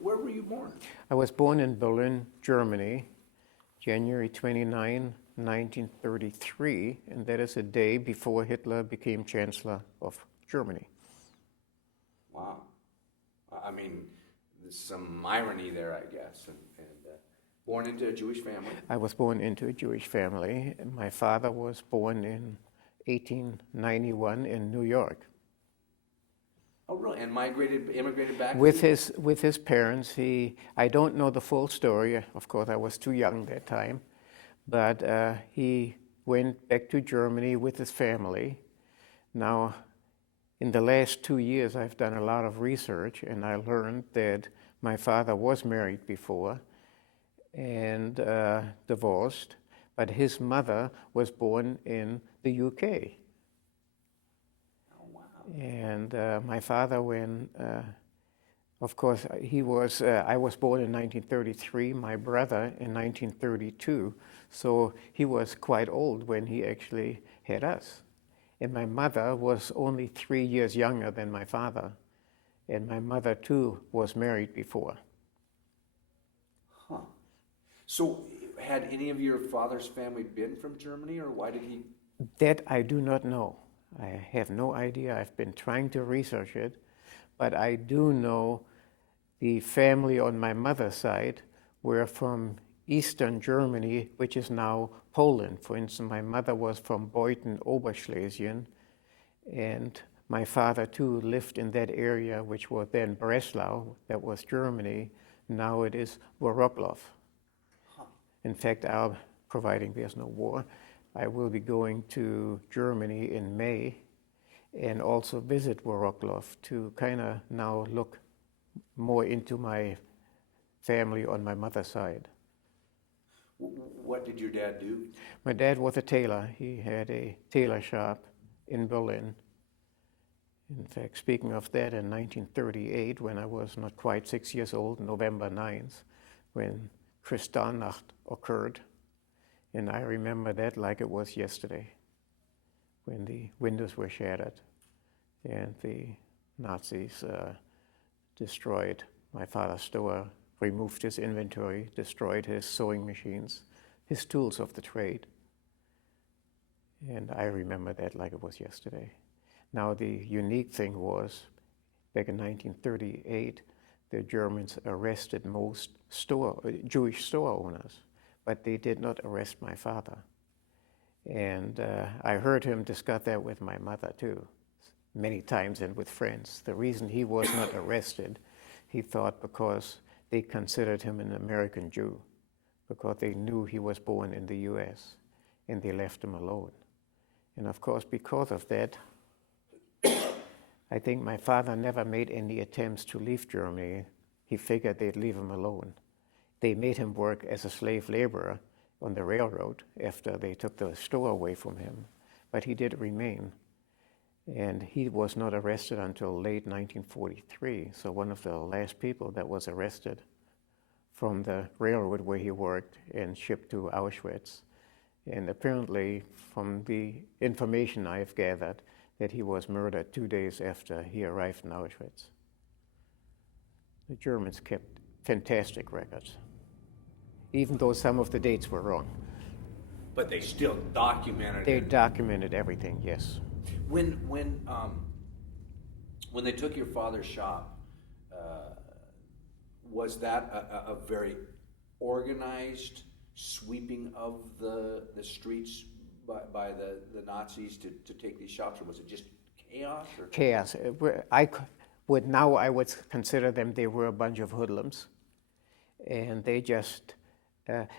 where were you born? I was born in Berlin, Germany, January 29, 1933, and that is a day before Hitler became Chancellor of Germany. Wow. I mean, there's some irony there, I guess. And born into a Jewish family? I was born into a Jewish family. My father was born in 1891 in New York. Oh, really? And immigrated back? With his parents. I don't know the full story. Of course, I was too young that time. But he went back to Germany with his family. Now, in the last 2 years, I've done a lot of research, and I learned that my father was married before and divorced, but his mother was born in the UK. Oh, wow. And my father, of course, I was born in 1933, my brother in 1932, so he was quite old when he actually had us. And my mother was only 3 years younger than my father, and my mother too was married before. Huh. So had any of your father's family been from Germany, or why did he? That I do not know. I have no idea. I've been trying to research it, but I do know the family on my mother's side were from Eastern Germany, which is now Poland. For instance, my mother was from Beuthen, Oberschlesien, and my father too lived in that area, which was then Breslau, that was Germany. Now it is Wrocław. In fact, providing there's no war, I will be going to Germany in May and also visit Wrocław to kind of now look more into my family on my mother's side. What did your dad do? My dad was a tailor. He had a tailor shop in Berlin. In fact, speaking of that, in 1938, when I was not quite 6 years old, November 9th, when Kristallnacht occurred, and I remember that like it was yesterday, when the windows were shattered and the Nazis destroyed my father's store, removed his inventory, destroyed his sewing machines, his tools of the trade. And I remember that like it was yesterday. Now the unique thing was, back in 1938, the Germans arrested most Jewish store owners, but they did not arrest my father. And I heard him discuss that with my mother too, many times, and with friends. The reason he was not arrested, he thought because they considered him an American Jew, because they knew he was born in the US, and they left him alone. And of course, because of that, I think my father never made any attempts to leave Germany. He figured they'd leave him alone. They made him work as a slave laborer on the railroad after they took the store away from him, but he did remain. And he was not arrested until late 1943, so one of the last people that was arrested from the railroad where he worked and shipped to Auschwitz. And apparently, from the information I've gathered, that he was murdered 2 days after he arrived in Auschwitz. The Germans kept fantastic records, even though some of the dates were wrong. But they still documented They it. documented everything, yes. When they took your father's shop, was that a very organized sweeping of the streets by the Nazis to take these shops, or was it just chaos? Or? Chaos. I would consider them, they were a bunch of hoodlums. And they just,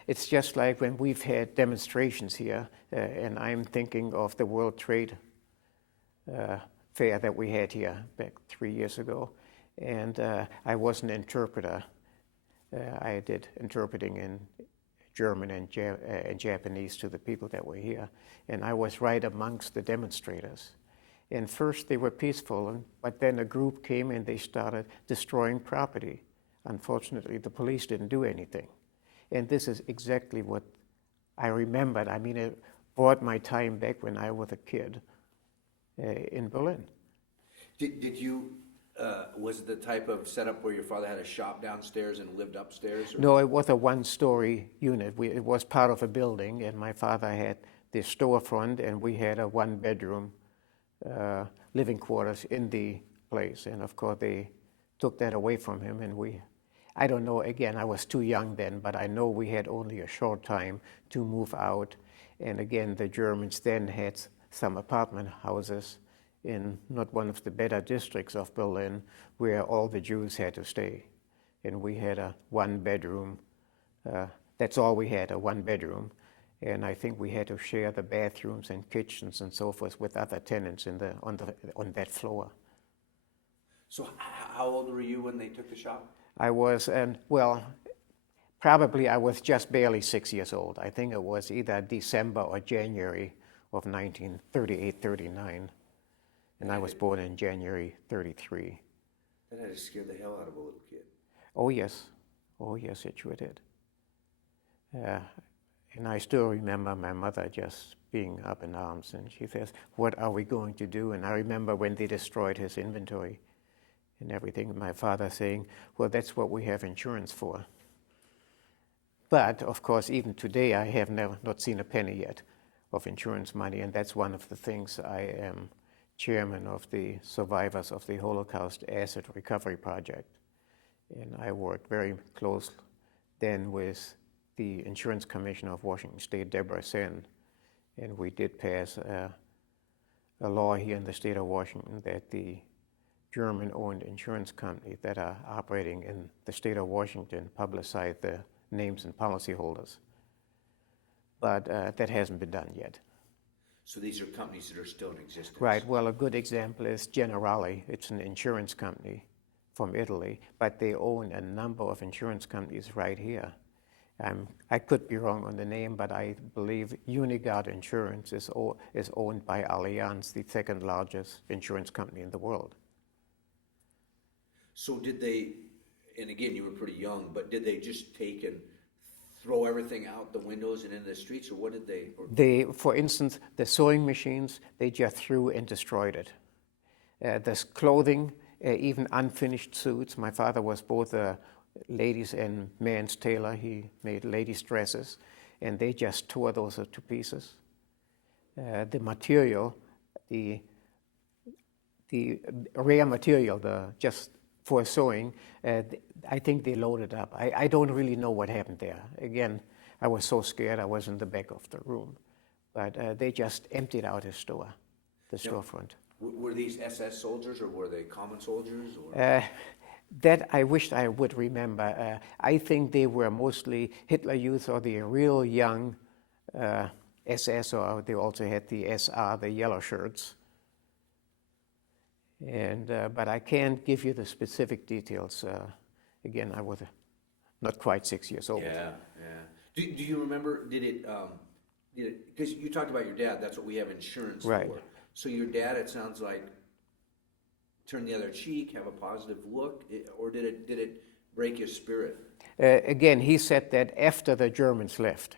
it's just like when we've had demonstrations here, and I'm thinking of the World Trade Fair that we had here back 3 years ago. And I was an interpreter. I did interpreting in German and Japanese to the people that were here. And I was right amongst the demonstrators. And first they were peaceful, but then a group came and they started destroying property. Unfortunately, the police didn't do anything. And this is exactly what I remembered. I mean, it brought my time back when I was a kid in Berlin. Did you Was it the type of setup where your father had a shop downstairs and lived upstairs? Or? No, it was a one-story unit. It was part of a building, and my father had the storefront, and we had a one-bedroom living quarters in the place. And of course, they took that away from him, and I don't know, again, I was too young then, but I know we had only a short time to move out. And again, the Germans then had some apartment houses in not one of the better districts of Berlin where all the Jews had to stay. And we had a one-bedroom, that's all we had, a one-bedroom. And I think we had to share the bathrooms and kitchens and so forth with other tenants on that floor. So how old were you when they took the shop? I was, probably I was just barely 6 years old. I think it was either December or January of 1938, 39. And I was born in January 33. That had to scare the hell out of a little kid. Oh yes, it sure did. And I still remember my mother just being up in arms, and she says, "What are we going to do?" And I remember when they destroyed his inventory and everything, my father saying, "Well, that's what we have insurance for." But of course, even today, I have not seen a penny yet of insurance money, and that's one of the things. I am chairman of the Survivors of the Holocaust Asset Recovery Project, and I worked very close then with the Insurance Commissioner of Washington State, Deborah Sen, and we did pass a law here in the state of Washington that the German-owned insurance companies that are operating in the state of Washington publicize the names and policyholders. But that hasn't been done yet. So these are companies that are still in existence? Right. Well, a good example is Generali. It's an insurance company from Italy, but they own a number of insurance companies right here. I could be wrong on the name, but I believe Unigard Insurance is owned by Allianz, the second largest insurance company in the world. So did they, and again, you were pretty young, but did they just take and throw everything out the windows and into the streets, or what did they? They, for instance, the sewing machines, they just threw and destroyed it. The clothing, even unfinished suits. My father was both a ladies and men's tailor. He made ladies' dresses, and they just tore those to pieces. The material, the rare material, just for sewing, I think they loaded up. I don't really know what happened there. Again, I was so scared I was in the back of the room. But they just emptied out his store, the storefront. Were these SS soldiers or were they common soldiers? Or? That I wished I would remember. I think they were mostly Hitler Youth or the real young SS, or they also had the SR, the yellow shirts. And but I can't give you the specific details. Again, I was not quite 6 years old. Yeah. Do you remember? Did it? Because you talked about your dad. That's what we have insurance right. for. So your dad, it sounds like, turn the other cheek, have a positive look, or did it break his spirit? Again, he said that after the Germans left,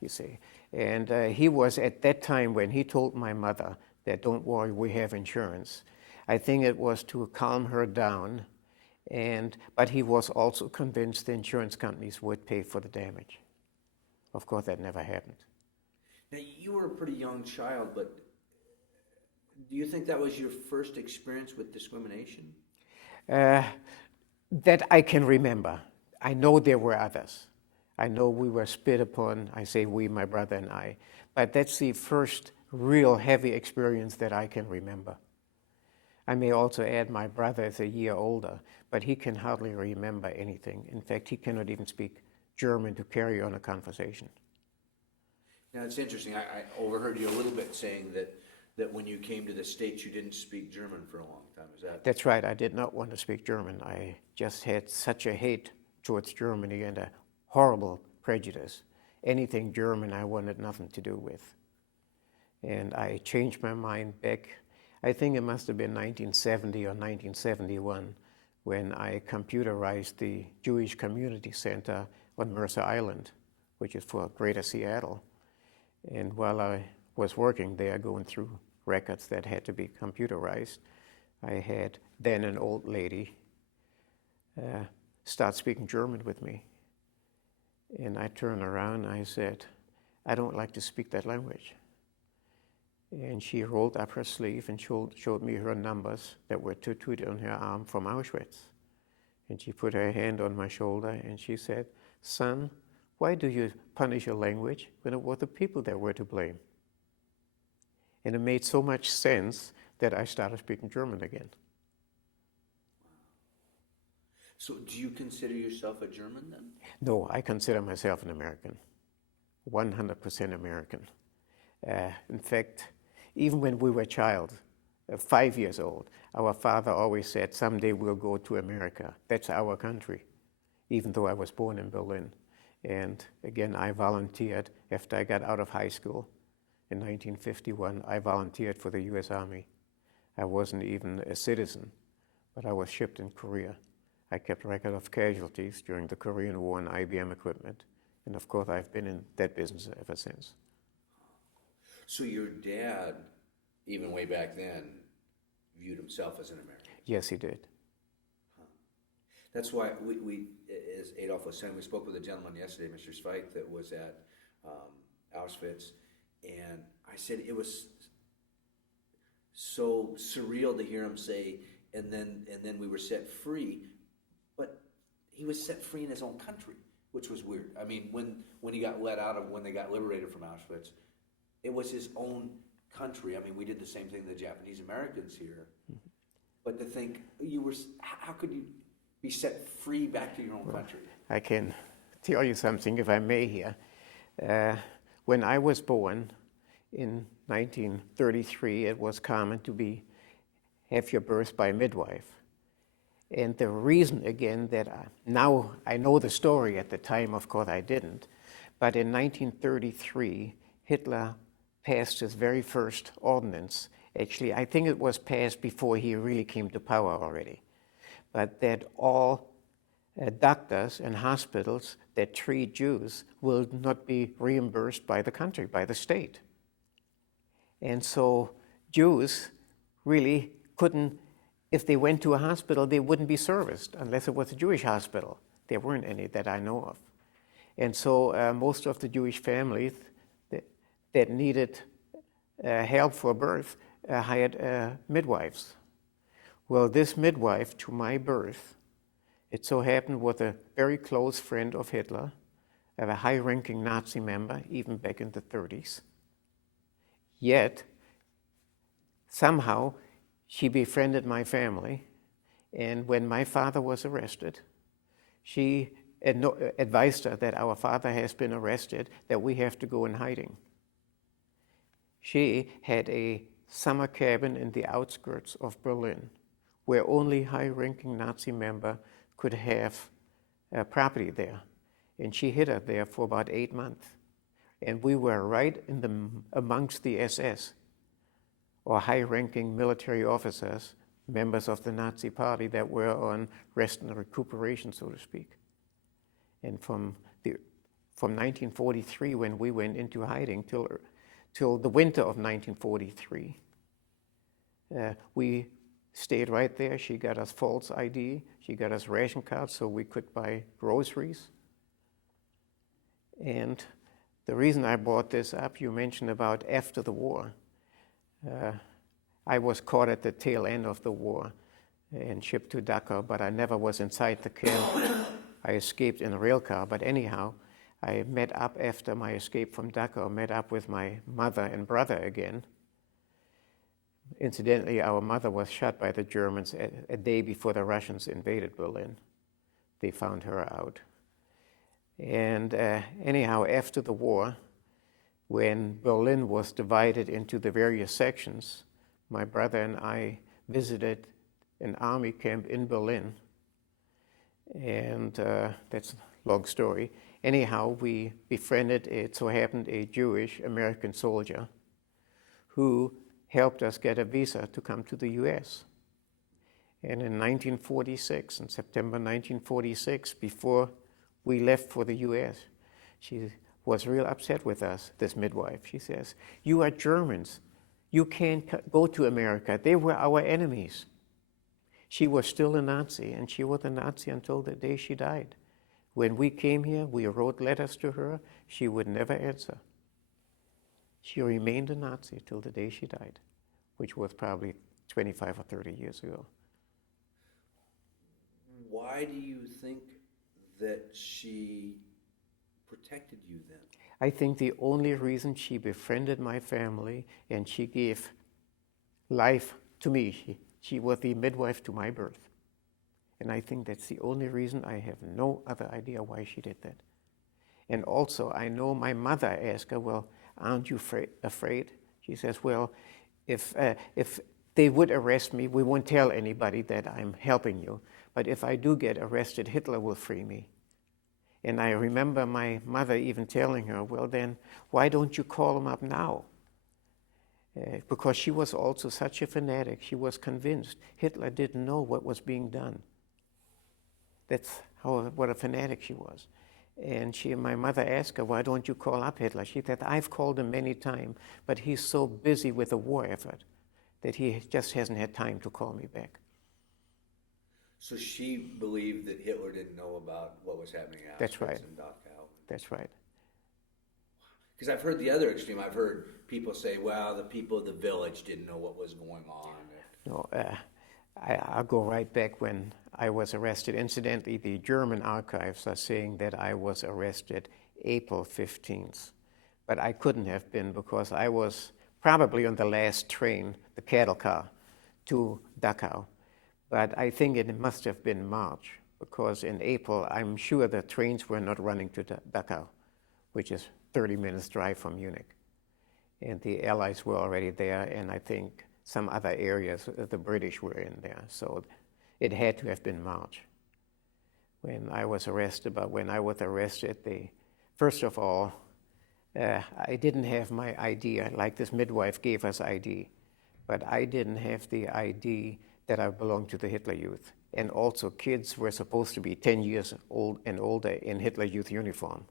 you see, and he was at that time when he told my mother that, "Don't worry, we have insurance." I think it was to calm her down, but he was also convinced the insurance companies would pay for the damage. Of course, that never happened. Now, you were a pretty young child, but do you think that was your first experience with discrimination? That I can remember. I know there were others. I know we were spit upon. I say we, my brother and I. But that's the first real heavy experience that I can remember. I may also add my brother is a year older, but he can hardly remember anything. In fact, he cannot even speak German to carry on a conversation. Now, it's interesting. I overheard you a little bit saying that when you came to the States, you didn't speak German for a long time. Is that? That's right. I did not want to speak German. I just had such a hate towards Germany and a horrible prejudice. Anything German I wanted nothing to do with. And I changed my mind back, I think it must have been 1970 or 1971, when I computerized the Jewish Community Center on Mercer Island, which is for Greater Seattle. And while I was working there, going through records that had to be computerized, I had then an old lady start speaking German with me. And I turned around and I said, I don't like to speak that language. And she rolled up her sleeve and showed me her numbers that were tattooed on her arm from Auschwitz. And she put her hand on my shoulder and she said, son, why do you punish your language when it was the people that were to blame? And it made so much sense that I started speaking German again. So do you consider yourself a German then? No, I consider myself an American, 100% American. In fact, even when we were a child, 5 years old, our father always said, someday we'll go to America. That's our country, even though I was born in Berlin. And again, I volunteered after I got out of high school in 1951. I volunteered for the U.S. Army. I wasn't even a citizen, but I was shipped in Korea. I kept record of casualties during the Korean War and IBM equipment. And of course, I've been in that business ever since. So your dad, even way back then, viewed himself as an American? Yes, he did. That's why we, as Adolf was saying, we spoke with a gentleman yesterday, Mr. Sveit, that was at Auschwitz, and I said it was so surreal to hear him say, and then we were set free, but he was set free in his own country, which was weird. I mean, when he got let out of, when they got liberated from Auschwitz, it was his own country. I mean, we did the same thing to the Japanese Americans here, but to think how could you be set free back to your own country? I can tell you something, if I may here. When I was born in 1933, it was common to have your birth by midwife. And the reason, again, that now I know the story, at the time, of course, I didn't, but in 1933, Hitler passed his very first ordinance. Actually, I think it was passed before he really came to power already. But that all doctors and hospitals that treat Jews will not be reimbursed by the country, by the state. And so Jews really couldn't, if they went to a hospital, they wouldn't be serviced unless it was a Jewish hospital. There weren't any that I know of. And so most of the Jewish families that needed help for birth hired midwives. Well, this midwife to my birth, it so happened was a very close friend of Hitler, of a high-ranking Nazi member, even back in the 30s. Yet, somehow, she befriended my family, and when my father was arrested, she advised her that our father has been arrested, that we have to go in hiding. She had a summer cabin in the outskirts of Berlin, where only high-ranking Nazi member could have property there. And she hid her there for about 8 months. And we were right amongst the SS, or high-ranking military officers, members of the Nazi party that were on rest and recuperation, so to speak. And from 1943, when we went into hiding, till the winter of 1943, we stayed right there. She got us false ID. She got us ration cards so we could buy groceries. And the reason I brought this up, you mentioned about after the war. I was caught at the tail end of the war and shipped to Dachau, but I never was inside the camp. I escaped in a rail car, but anyhow, I met up after my escape from Dachau, met up with my mother and brother again. Incidentally, our mother was shot by the Germans a day before the Russians invaded Berlin. They found her out. And anyhow, after the war, when Berlin was divided into the various sections, my brother and I visited an army camp in Berlin. And that's a long story. Anyhow, we befriended, it so happened, a Jewish American soldier who helped us get a visa to come to the U.S. And in 1946, in September 1946, before we left for the U.S., she was real upset with us, this midwife. She says, "You are Germans. You can't go to America. They were our enemies. She was still a Nazi, and she was a Nazi until the day she died. When we came here, we wrote letters to her. She would never answer. She remained a Nazi till the day she died, which was probably 25 or 30 years ago. Why do you think that she protected you then? I think the only reason she befriended my family and she gave life to me, she was the midwife to my birth. And I think that's the only reason. I have no other idea why she did that. And also, I know my mother asked her, well, aren't you afraid? She says, well, if they would arrest me, we won't tell anybody that I'm helping you. But if I do get arrested, Hitler will free me. And I remember my mother even telling her, well, then, why don't you call him up now? Because she was also such a fanatic. She was convinced Hitler didn't know what was being done. That's what a fanatic she was. And my mother asked her, why don't you call up Hitler? She said, I've called him many times, but he's so busy with the war effort that he just hasn't had time to call me back. So she believed that Hitler didn't know about what was happening at That's right. and Dachau. That's right. Because I've heard the other extreme. I've heard people say, well, the people of the village didn't know what was going on. No, I'll go right back when I was arrested. Incidentally, the German archives are saying that I was arrested April 15th. But I couldn't have been because I was probably on the last train, the cattle car, to Dachau. But I think it must have been March, because in April, I'm sure the trains were not running to Dachau, which is 30 minutes drive from Munich. And the Allies were already there, and I think some other areas, the British were in there. So it had to have been March when I was arrested. But when I was arrested, first of all, I didn't have my ID. Like this midwife gave us ID, but I didn't have the ID that I belonged to the Hitler Youth. And also kids were supposed to be 10 years old and older in Hitler Youth uniform.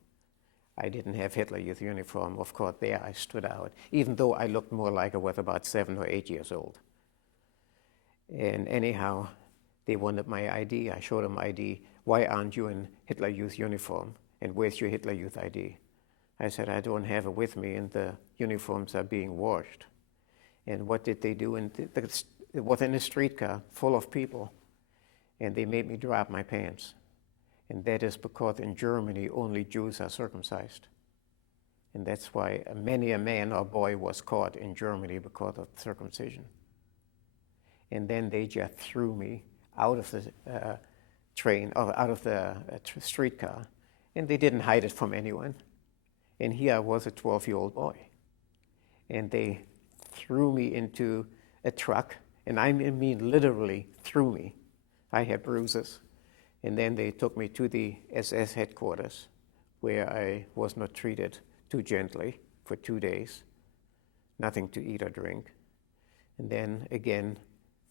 I didn't have Hitler Youth uniform. Of course, there I stood out, even though I looked more like I was about 7 or 8 years old. And anyhow, they wanted my ID. I showed them ID. Why aren't you in Hitler Youth uniform? And where's your Hitler Youth ID? I said, I don't have it with me, and the uniforms are being washed. And what did they do? It was in a streetcar full of people, and they made me drop my pants. And that is because in Germany, only Jews are circumcised. And that's why many a man or boy was caught in Germany because of circumcision. And then they just threw me out of the train, or out of the streetcar, and they didn't hide it from anyone. And here I was, a 12-year-old boy. And they threw me into a truck, and I mean literally threw me. I had bruises. And then they took me to the SS headquarters, where I was not treated too gently for 2 days, nothing to eat or drink. And then again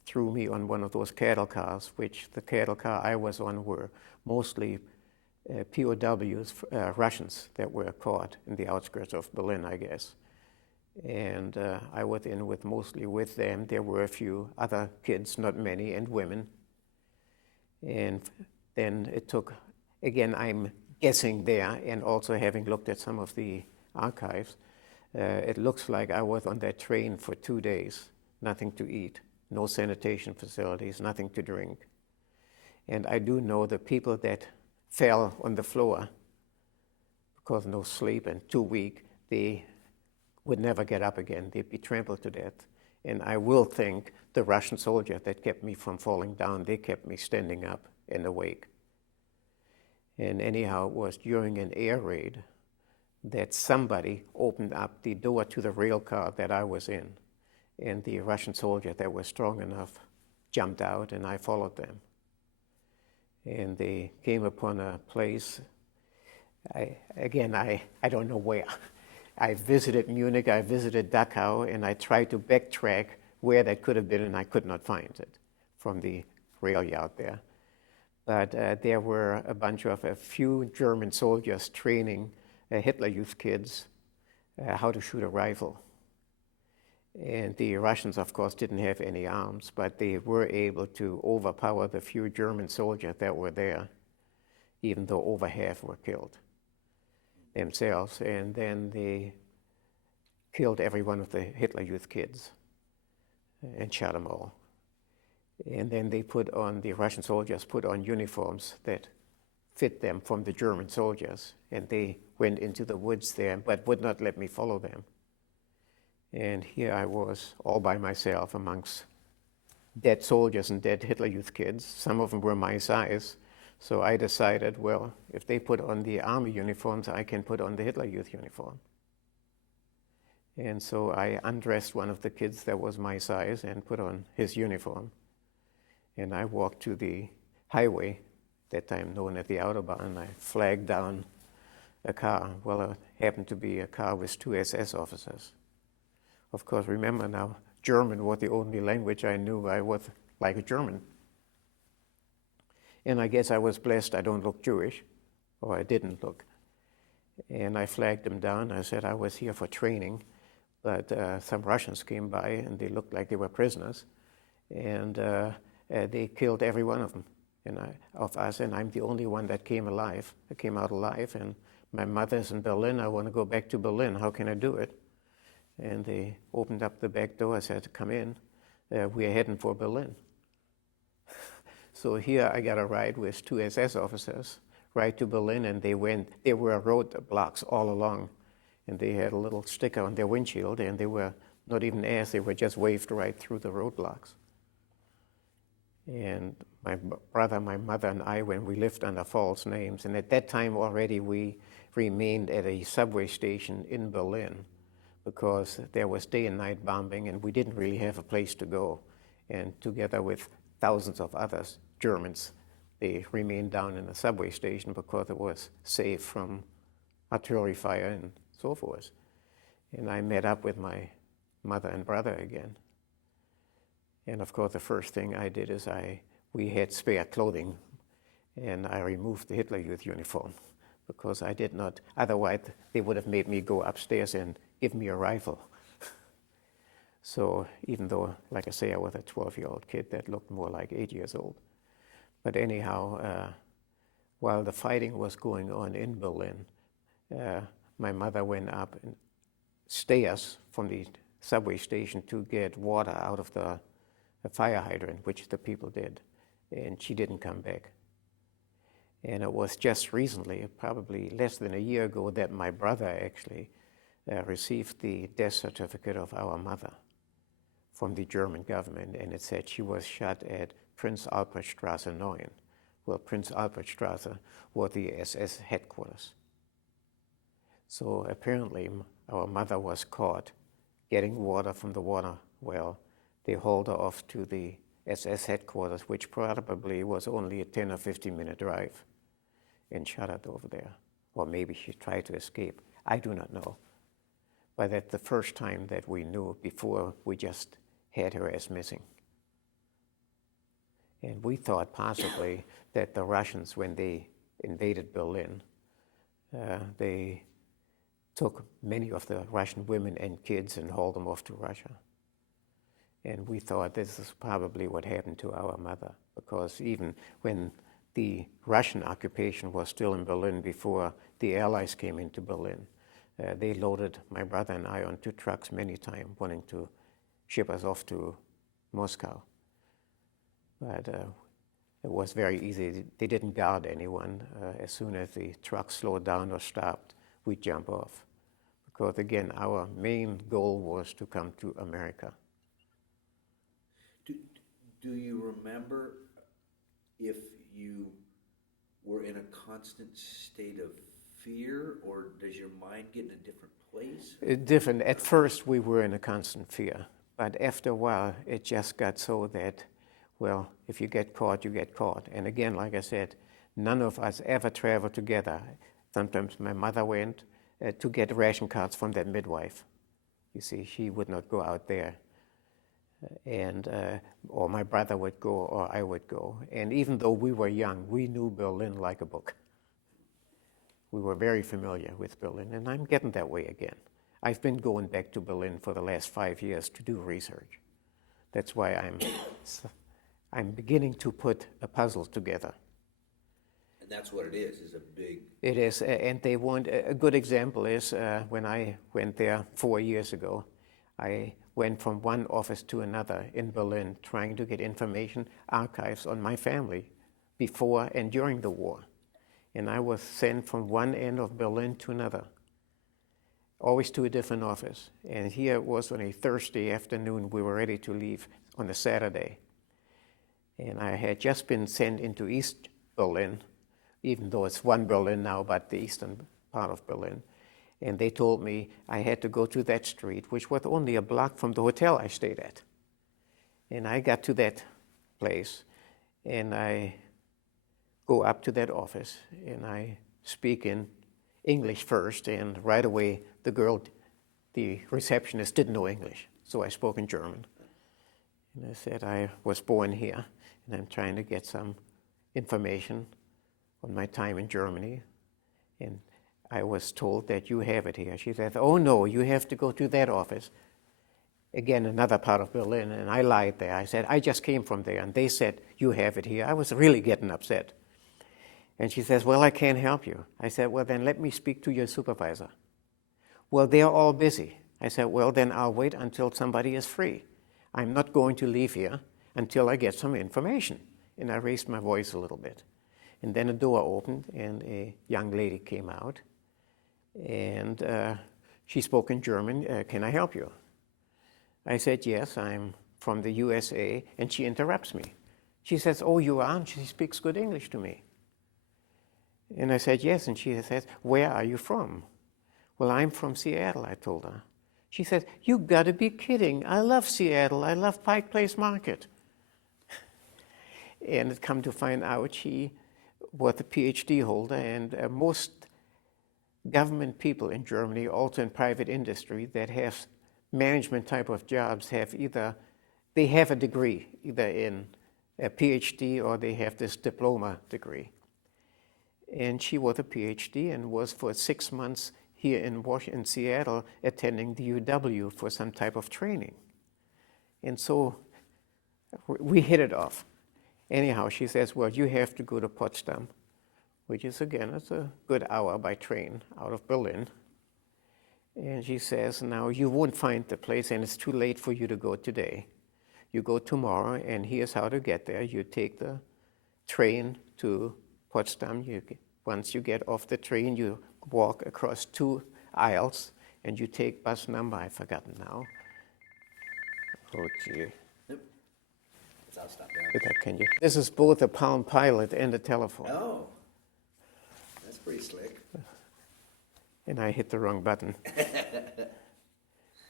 threw me on one of those cattle cars, which the cattle car I was on were mostly POWs, Russians that were caught in the outskirts of Berlin, I guess. And I was in mostly with them. There were a few other kids, not many, and women. And then it took, again, I'm guessing there, and also having looked at some of the archives, it looks like I was on that train for 2 days, nothing to eat, no sanitation facilities, nothing to drink. And I do know the people that fell on the floor because no sleep and too weak, they would never get up again. They'd be trampled to death. And I will think the Russian soldier that kept me from falling down, they kept me standing up and awake. And anyhow, it was during an air raid that somebody opened up the door to the rail car that I was in. And the Russian soldier that was strong enough jumped out, and I followed them. And they came upon a place, I don't know where. I visited Munich, I visited Dachau, and I tried to backtrack where that could have been, and I could not find it from the rail yard there. But there were a few German soldiers training Hitler Youth kids how to shoot a rifle. And the Russians, of course, didn't have any arms, but they were able to overpower the few German soldiers that were there, even though over half were killed themselves. And then they killed every one of the Hitler Youth kids and shot them all. And then the Russian soldiers put on uniforms that fit them from the German soldiers, and they went into the woods there, but would not let me follow them. And here I was, all by myself, amongst dead soldiers and dead Hitler Youth kids. Some of them were my size, so I decided, well, if they put on the army uniforms, I can put on the Hitler Youth uniform. And so I undressed one of the kids that was my size and put on his uniform. And I walked to the highway, that time known as the Autobahn, and I flagged down a car. Well, it happened to be a car with 2 SS officers. Of course, remember now, German was the only language I knew. I was like a German. And I guess I was blessed I don't look Jewish, or I didn't look. And I flagged them down. I said I was here for training, but some Russians came by and they looked like they were prisoners. And they killed every one of them, of us, and I'm the only one that came out alive, and my mother's in Berlin. I want to go back to Berlin. How can I do it? And they opened up the back door. I said, come in. We're heading for Berlin. So here I got a ride with 2 SS officers right to Berlin, and there were roadblocks all along, and they had a little sticker on their windshield, and they were not even asked, they were just waved right through the roadblocks. And my brother, my mother, and I, when we lived under false names, and at that time already we remained at a subway station in Berlin because there was day and night bombing, and we didn't really have a place to go. And together with thousands of others, Germans, they remained down in the subway station because it was safe from artillery fire and so forth. And I met up with my mother and brother again. And of course, the first thing I did is we had spare clothing, and I removed the Hitler Youth uniform because I did not, otherwise they would have made me go upstairs and give me a rifle. So even though, like I say, I was a 12-year-old kid that looked more like 8 years old. But anyhow, while the fighting was going on in Berlin, my mother went up stairs from the subway station to get water out of the fire hydrant, which the people did, and she didn't come back. And it was just recently, probably less than a year ago, that my brother actually received the death certificate of our mother from the German government, and it said she was shot at Prince Albertstrasse 9. Well, Prince Albertstrasse was the SS headquarters. So apparently our mother was caught getting water from the water well. They hauled her off to the SS headquarters, which probably was only a 10 or 15-minute drive, and shot her over there. Or maybe she tried to escape. I do not know. But that's the first time that we knew. Before, we just had her as missing. And we thought possibly that the Russians, when they invaded Berlin, they took many of the Russian women and kids and hauled them off to Russia. And we thought this is probably what happened to our mother, because even when the Russian occupation was still in Berlin before the Allies came into Berlin, they loaded my brother and I on 2 trucks many times, wanting to ship us off to Moscow. But it was very easy. They didn't guard anyone. As soon as the truck slowed down or stopped, we'd jump off. Because again, our main goal was to come to America. Do you remember if you were in a constant state of fear, or does your mind get in a different place? Different. At first, we were in a constant fear. But after a while, it just got so that, well, if you get caught, you get caught. And again, like I said, none of us ever traveled together. Sometimes my mother went to get ration cards from that midwife. You see, she would not go out there. Or my brother would go, or I would go. And even though we were young, we knew Berlin like a book. We were very familiar with Berlin, and I'm getting that way again. I've been going back to Berlin for the last 5 years to do research. That's why I'm beginning to put a puzzle together. And that's what it is a big... It is, and they want, a good example is when I went there 4 years ago, I went from one office to another in Berlin trying to get information, archives on my family before and during the war. And I was sent from one end of Berlin to another, always to a different office. And here it was on a Thursday afternoon, we were ready to leave on a Saturday. And I had just been sent into East Berlin, even though it's one Berlin now, but the eastern part of Berlin. And they told me I had to go to that street, which was only a block from the hotel I stayed at. And I got to that place, and I go up to that office, and I speak in English first, and right away the receptionist didn't know English, so I spoke in German. And I said I was born here, and I'm trying to get some information on my time in Germany, and I was told that you have it here. She said, oh no, you have to go to that office. Again, another part of Berlin, and I lied there. I said, I just came from there, and they said, you have it here. I was really getting upset. And she says, well, I can't help you. I said, well, then let me speak to your supervisor. Well, they're all busy. I said, well, then I'll wait until somebody is free. I'm not going to leave here until I get some information. And I raised my voice a little bit. And then a door opened, and a young lady came out. And she spoke in German. Can I help you? I said, yes, I'm from the USA. And she interrupts me. She says, oh, you are? And she speaks good English to me. And I said, yes. And she says, where are you from? Well, I'm from Seattle, I told her. She said, you got to be kidding. I love Seattle. I love Pike Place Market. And it come to find out she was a PhD holder, and most government people in Germany, also in private industry, that have management type of jobs they have a degree, either in a PhD or they have this diploma degree. And she was a PhD and was for 6 months here in Seattle attending the UW for some type of training. And so we hit it off. Anyhow, she says, well, you have to go to Potsdam, which is, again, it's a good hour by train out of Berlin. And she says, now you won't find the place, and it's too late for you to go today. You go tomorrow, and here's how to get there. You take the train to Potsdam. Once you get off the train, you walk across 2 aisles, and you take bus number, I've forgotten now. Oh, gee. I'll stop there. Can you? This is both a Palm Pilot and a telephone. Oh, that's pretty slick. And I hit the wrong button.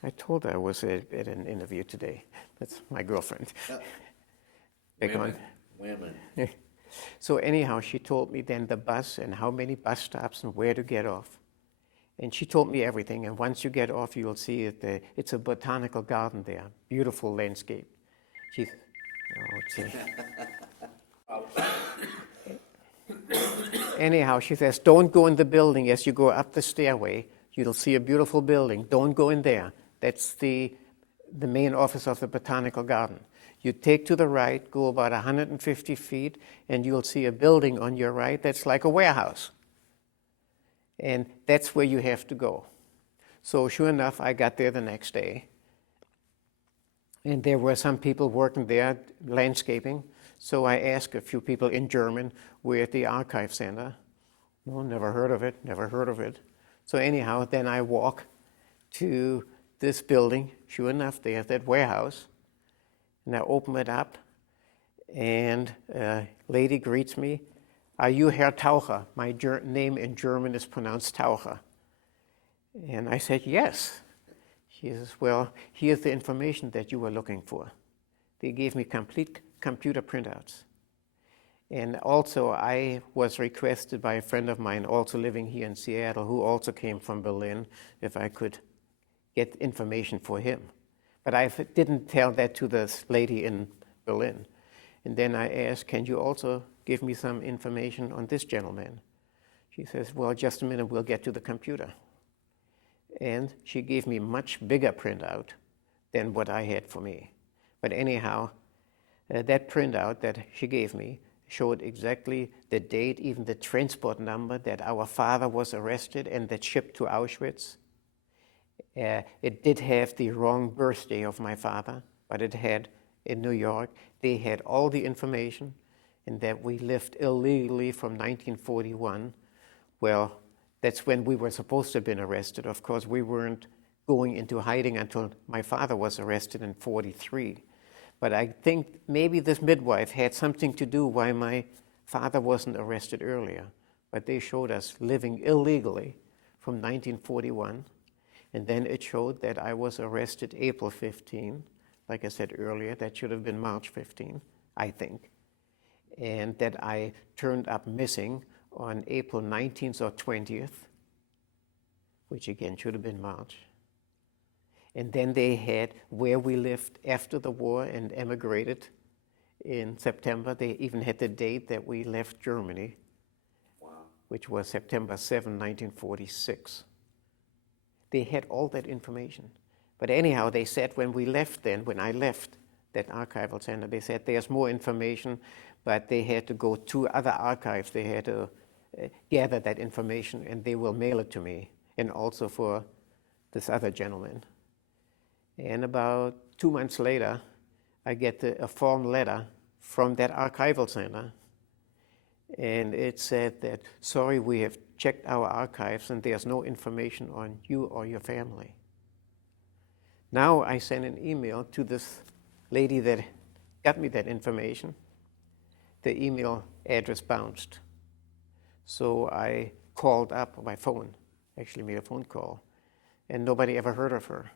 I told her I was at an interview today. That's my girlfriend. Women. So anyhow, she told me then the bus and how many bus stops and where to get off. And she told me everything. And once you get off, you'll see it's a botanical garden there. Beautiful landscape. Anyhow, she says, don't go in the building. As you go up the stairway, you'll see a beautiful building. Don't go in there. That's the main office of the botanical garden. You take to the right, go about 150 feet, and you'll see a building on your right that's like a warehouse. And that's where you have to go. So sure enough, I got there the next day. And there were some people working there, landscaping. So I asked a few people in German, we're at the archive center. No, never heard of it. So anyhow, then I walk to this building. Sure enough, there's that warehouse. And I open it up, and a lady greets me. Are you Herr Taucher? My name in German is pronounced Taucher. And I said, yes. She says, well, here's the information that you were looking for. They gave me complete computer printouts. And also, I was requested by a friend of mine also living here in Seattle, who also came from Berlin, if I could get information for him. But I didn't tell that to this lady in Berlin. And then I asked, can you also give me some information on this gentleman? She says, well, just a minute, we'll get to the computer. and she gave me much bigger printout than what I had for me. But anyhow, that printout that she gave me showed exactly the date, even the transport number that our father was arrested and that shipped to Auschwitz. It did have the wrong birthday of my father, but it had in New York. They had all the information, and that we lived illegally from 1941. Well, that's when we were supposed to have been arrested. Of course, we weren't going into hiding until my father was arrested in 43. But I think maybe this midwife had something to do why my father wasn't arrested earlier. But they showed us living illegally from 1941. And then it showed that I was arrested April 15. Like I said earlier, that should have been March 15, I think. And that I turned up missing on April 19th or 20th, which again should have been March. And then they had where we lived after the war and emigrated in September. They even had the date that we left Germany, wow, which was September 7, 1946. They had all that information. But anyhow, they said when I left that archival center, they said there's more information, but they had to go to other archives. They had to gather that information, and they will mail it to me, and also for this other gentleman. And about 2 months later, I get a form letter from that archival center, and it said that, sorry, we have checked our archives and there's no information on you or your family. Now I sent an email to this lady that got me that information. The email address bounced. So I called up my phone, actually made a phone call, and nobody ever heard of her.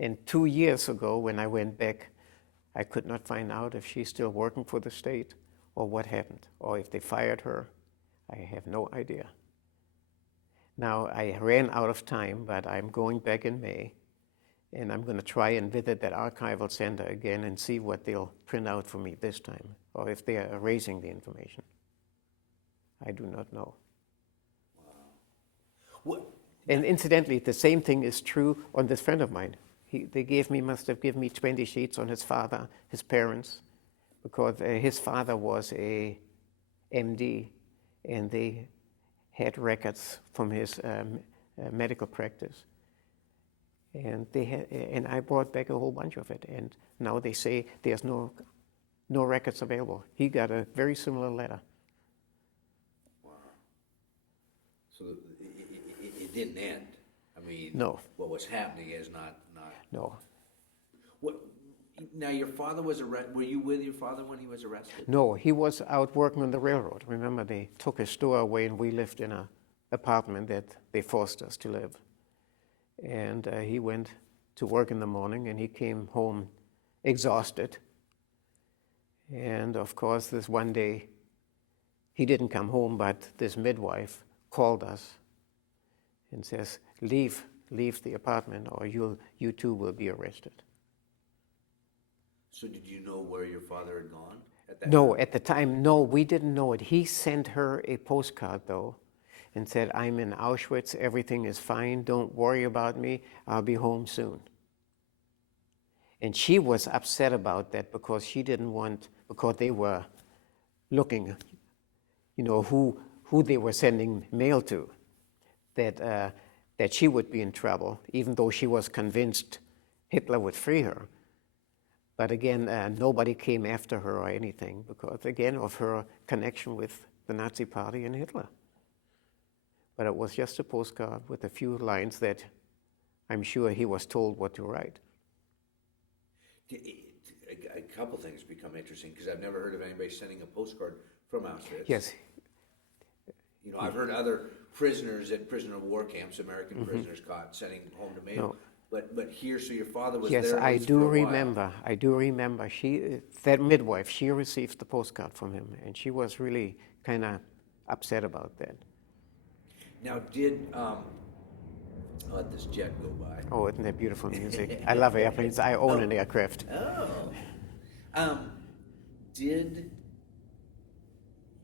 And 2 years ago, when I went back, I could not find out if she's still working for the state or what happened, or if they fired her. I have no idea. Now, I ran out of time, but I'm going back in May, and I'm going to try and visit that archival center again and see what they'll print out for me this time, or if they are erasing the information. I do not know. Wow. What? And incidentally, the same thing is true on this friend of mine. They must have given me 20 sheets on his father, his parents, because his father was a MD, and they had records from his medical practice. And I brought back a whole bunch of it, and now they say there's no records available. He got a very similar letter. Wow. So it didn't end. I mean, no. What was happening is not. No. What? Now, your father was arrested. Were you with your father when he was arrested? No, he was out working on the railroad. Remember, they took his store away, and we lived in an apartment that they forced us to live. And he went to work in the morning, and he came home exhausted. And of course, this one day, he didn't come home, but this midwife called us and says, leave the apartment, or you too will be arrested. So did you know where your father had gone at that No, time? at the time, no, we didn't know it. He sent her a postcard, though, and said, I'm in Auschwitz, everything is fine, don't worry about me, I'll be home soon. And she was upset about that because she didn't want, because they were looking, who they were sending mail to, that she would be in trouble, even though she was convinced Hitler would free her. But again, nobody came after her or anything because, again, of her connection with the Nazi Party and Hitler. But it was just a postcard with a few lines that I'm sure he was told what to write. A couple things become interesting because I've never heard of anybody sending a postcard from Auschwitz. Yes. I've heard other prisoners at prisoner of war camps, American prisoners caught, sending home to mail. No. But here, so your father was Yes, there. Yes, I do remember. That midwife, she received the postcard from him, and she was really kind of upset about that. Now, did I'll let this jet go by. Oh, isn't that beautiful music? I love airplanes. I own an aircraft. Oh. Did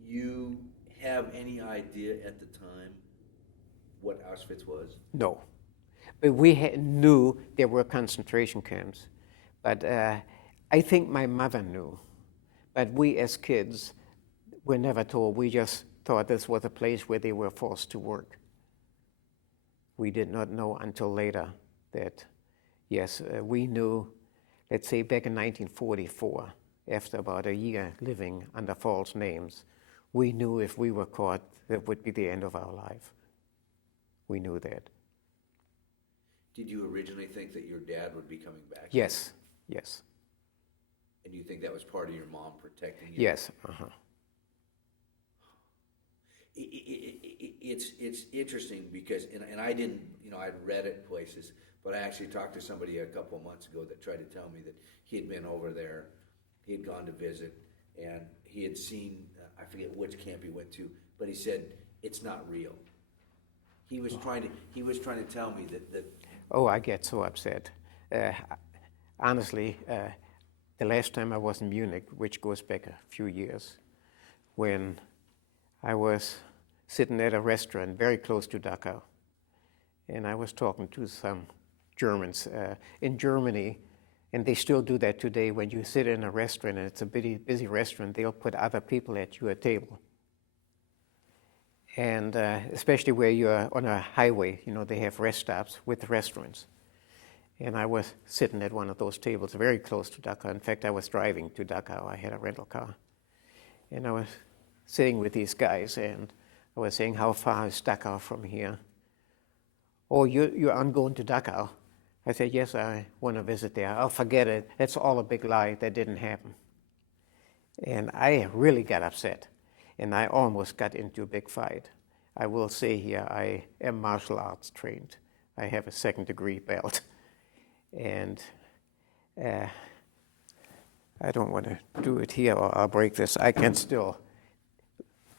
you have any idea at the time what Auschwitz was? No. But we knew there were concentration camps. But I think my mother knew. But we as kids were never told. We just thought this was a place where they were forced to work. We did not know until later that, yes, we knew, let's say back in 1944, after about a year living under false names, we knew if we were caught, that would be the end of our life. We knew that. Did you originally think that your dad would be coming back? Yes, yes. And you think that was part of your mom protecting you? Yes, It's interesting because, and I didn't, I'd read it places, but I actually talked to somebody a couple of months ago that tried to tell me that he had been over there, he had gone to visit, and he had seen, I forget which camp he went to, but he said, it's not real. He was trying to tell me that. Oh, I get so upset. Honestly, the last time I was in Munich, which goes back a few years, when I was sitting at a restaurant very close to Dachau, and I was talking to some Germans in Germany, and they still do that today. When you sit in a restaurant and it's a busy restaurant, they'll put other people at your table. And especially where you're on a highway, they have rest stops with restaurants. And I was sitting at one of those tables very close to Dachau. In fact, I was driving to Dachau. I had a rental car. And I was sitting with these guys, and I was saying, how far is Dachau from here? Oh, you're going to Dachau? I said, yes, I want to visit there. Oh, forget it. That's all a big lie. That didn't happen. And I really got upset. And I almost got into a big fight. I will say here, I am martial arts trained. I have a 2nd degree belt. And I don't want to do it here or I'll break this. I can still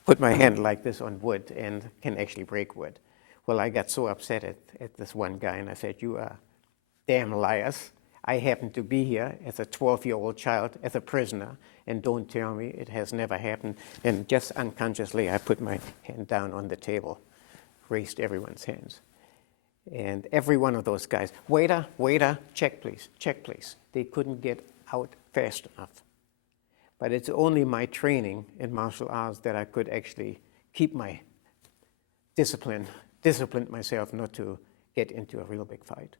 put my hand like this on wood and can actually break wood. Well, I got so upset at this one guy, and I said, you are damn liars. I happen to be here as a 12-year-old child, as a prisoner, and don't tell me it has never happened. And just unconsciously, I put my hand down on the table, raised everyone's hands. And every one of those guys, waiter, check please. They couldn't get out fast enough. But it's only my training in martial arts that I could actually keep my disciplined myself not to get into a real big fight.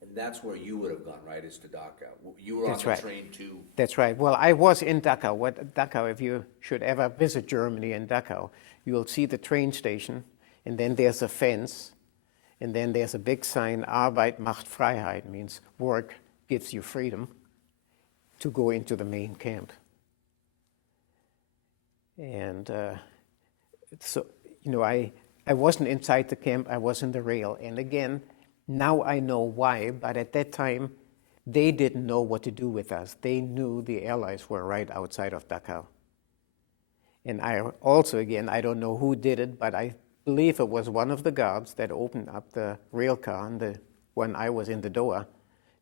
And that's where you would have gone, right, is to Dachau. You were on the train too. That's right. Well, I was in Dachau. Dachau, if you should ever visit Germany in Dachau, you'll see the train station, and then there's a fence, and then there's a big sign, Arbeit macht Freiheit, means work gives you freedom to go into the main camp. And so, I wasn't inside the camp, I was in the rail. And again, now I know why, but at that time, they didn't know what to do with us. They knew the Allies were right outside of Dachau. And I also, again, I don't know who did it, but I believe it was one of the guards that opened up the rail car, and when I was in the door,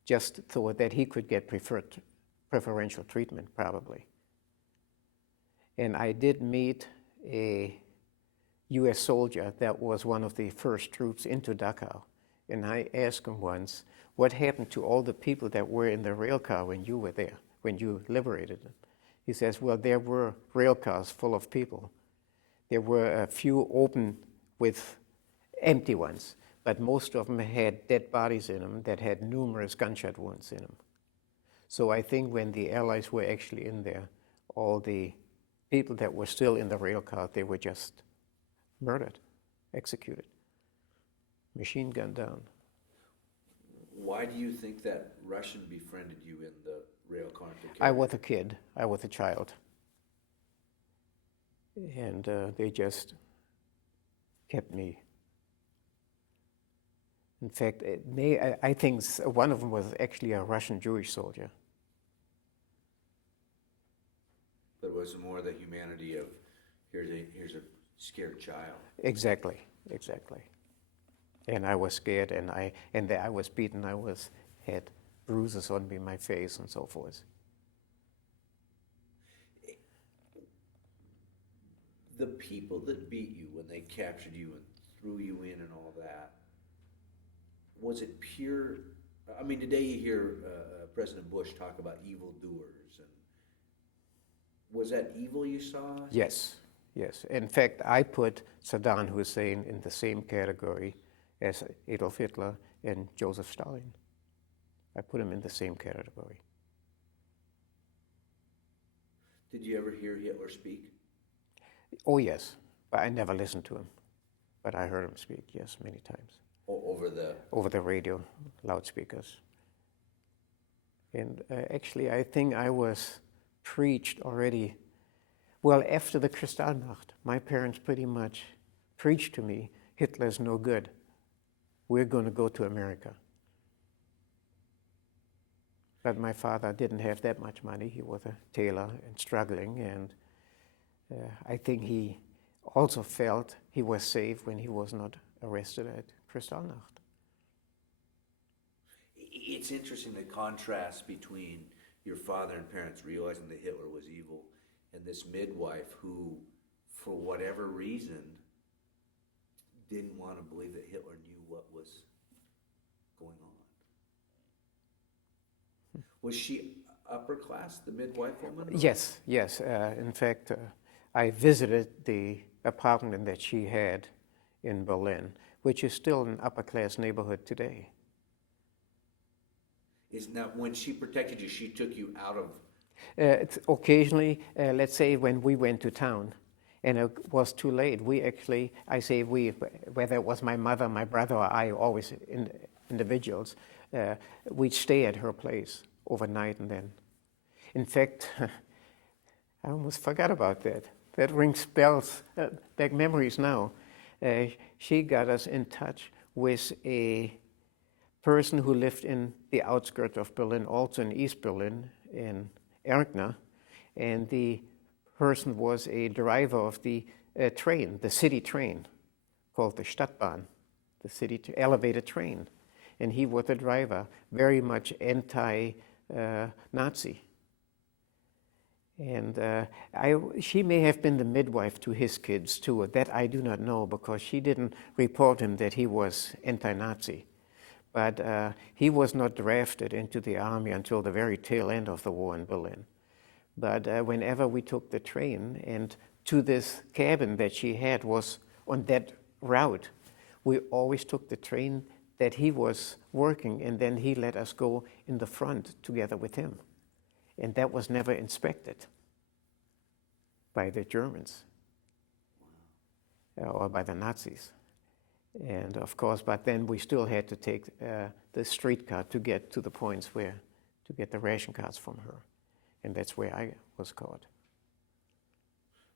just so that he could get preferential treatment, probably. And I did meet a U.S. soldier that was one of the first troops into Dachau. And I asked him once, what happened to all the people that were in the rail car when you were there, when you liberated them? He says, well, there were rail cars full of people. There were a few open with empty ones, but most of them had dead bodies in them that had numerous gunshot wounds in them. So I think when the Allies were actually in there, all the people that were still in the rail car, they were just murdered, executed, machine gunned down. Why do you think that Russian befriended you in the rail car? I was a kid. I was a child. And they just kept me. In fact, I think one of them was actually a Russian Jewish soldier. But it was more the humanity of, here's a scared child. Exactly. And I was scared, and I was beaten. I had bruises on my face and so forth. The people that beat you when they captured you and threw you in and all that, was it pure? I mean, today you hear President Bush talk about evildoers, and was that evil you saw? Yes, yes. In fact, I put Saddam Hussein in the same category as Adolf Hitler and Joseph Stalin. I put him in the same category. Did you ever hear Hitler speak? Oh, yes, but I never listened to him. But I heard him speak, yes, many times. Over the radio, loudspeakers. And actually, I think I was preached already. Well, after the Kristallnacht, my parents pretty much preached to me, Hitler's no good. We're going to go to America. But my father didn't have that much money. He was a tailor and struggling, and I think he also felt he was safe when he was not arrested at Kristallnacht. It's interesting the contrast between your father and parents realizing that Hitler was evil and this midwife who, for whatever reason, didn't want to believe that Hitler knew what was going on. Was she upper class, the midwife woman? Yes, yes. In fact, I visited the apartment that she had in Berlin, which is still an upper class neighborhood today. Is now when she protected you, she took you out of. Occasionally, let's say when we went to town, and it was too late. I say we, whether it was my mother, my brother, or I, always individuals, we'd stay at her place overnight, and then, in fact, I almost forgot about that. That rings bells, back memories now. She got us in touch with a person who lived in the outskirts of Berlin, also in East Berlin, in Erkner, and the person was a driver of the train, the city train, called the Stadtbahn, the city elevated train. And he was the driver, very much anti-Nazi. And she may have been the midwife to his kids too. That I do not know, because she didn't report him that he was anti-Nazi. But he was not drafted into the army until the very tail end of the war in Berlin. But whenever we took the train, and to this cabin that she had was on that route, we always took the train that he was working, and then he let us go in the front together with him. And that was never inspected by the Germans or by the Nazis. And of course, but then we still had to take the streetcar to get to the points to get the ration cards from her. And that's where I was caught.